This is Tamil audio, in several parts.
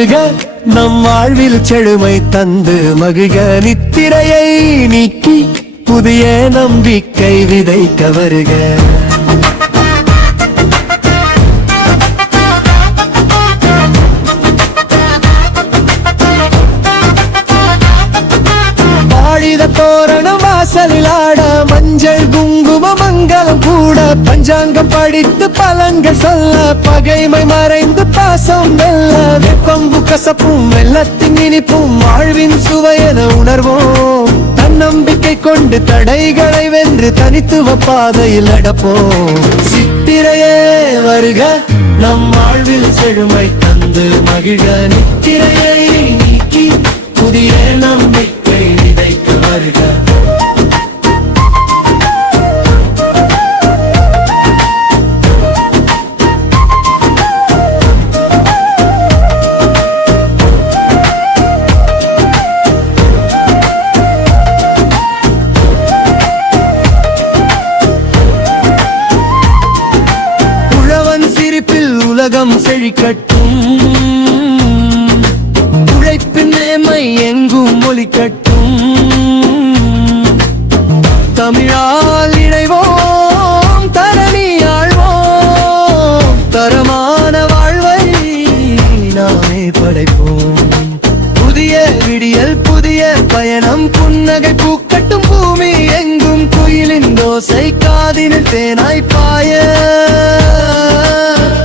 வருக நம் வாழ்வில் செழுமை தந்து மகிழ்க நித்திரையை நீக்கி புதிய நம்பிக்கை விதைக்க வருக. பாழித தோரணம் வாசலில் ஆட மஞ்சள் குங்கும மங்களம் கூட பஞ்சாங்கம் படித்து பலன்கள் சொல்ல பகைமை மறைந்து பாசம் வெல்ல வெப்பம்பு கசப்பும் வெள்ளத்தின் இனிப்பும் வாழ்வின் சுவையென உணர்வோம். தன்னம்பிக்கை கொண்டு தடைகளை வென்று தனித்துவ பாதையில் நடப்போம். சித்திரையே வருக நம் வாழ்வில் செழுமை தந்து மகிழ்க நித்திரையை நீக்கி புதிய நம்பிக்கை விதைக்க வருக. உழவன் சிரிப்பில் உலகம் செழிக்கட்டும், உழைப்பின் நேர்மை எங்கும் ஒலிக்கட்டும். தமிழால் இணைவோம் தரணி ஆழ்வோம், தரமான வாழ்வை நாமே படைப்போம். புதிய விடியல் புதிய பயணம் புன்னகை பூக்கட்டும் பூமி எங்கும் குயிலின் தோசை காதினில் தேனாய் பாய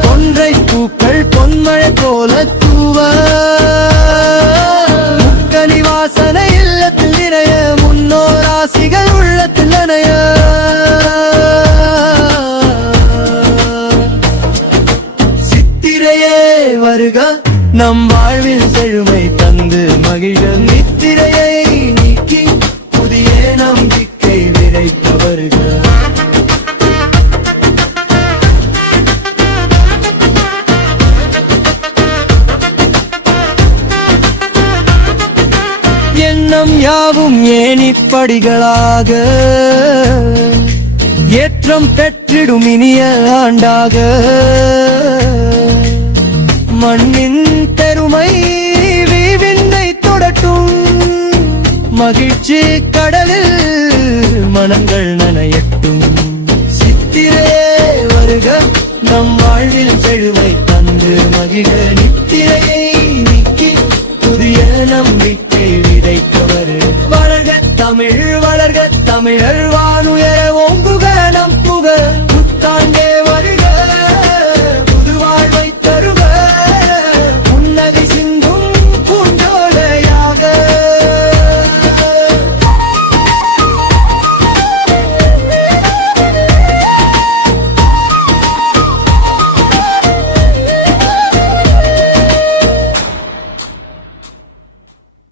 கொன்றை பூக்கள் பொன்மழை போல தூவ முக்கனி வாசனை இல்லத்தில் நிறைய முன்னோர் ஆசிகள் உள்ளத்தில் நனைய. சித்திரையே வருக நம் வாழ்வில் செழுமை தந்து மகிழ்க நித்திரையை நீக்கி புதிய நம்பிக்கை விதைக்க வருக. எண்ணம் யாவும் ஏணிப்படிகளாக ஏற்றம் பெற்றிடும் இனிய ஆண்டாக மண்ணின் பெருமை விண்ணை தொடட்டும். மகிழ்ச்சி கடலில் மனங்கள் நனையட்டும். சித்திரையே வருக நம் வாழ்வில் செழுமை தந்து மகிழ நித்திரையை நீக்கி புதிய நம்பிக்கை விதைக்க வருக. வளர்க தமிழ் வளர்க தமிழர்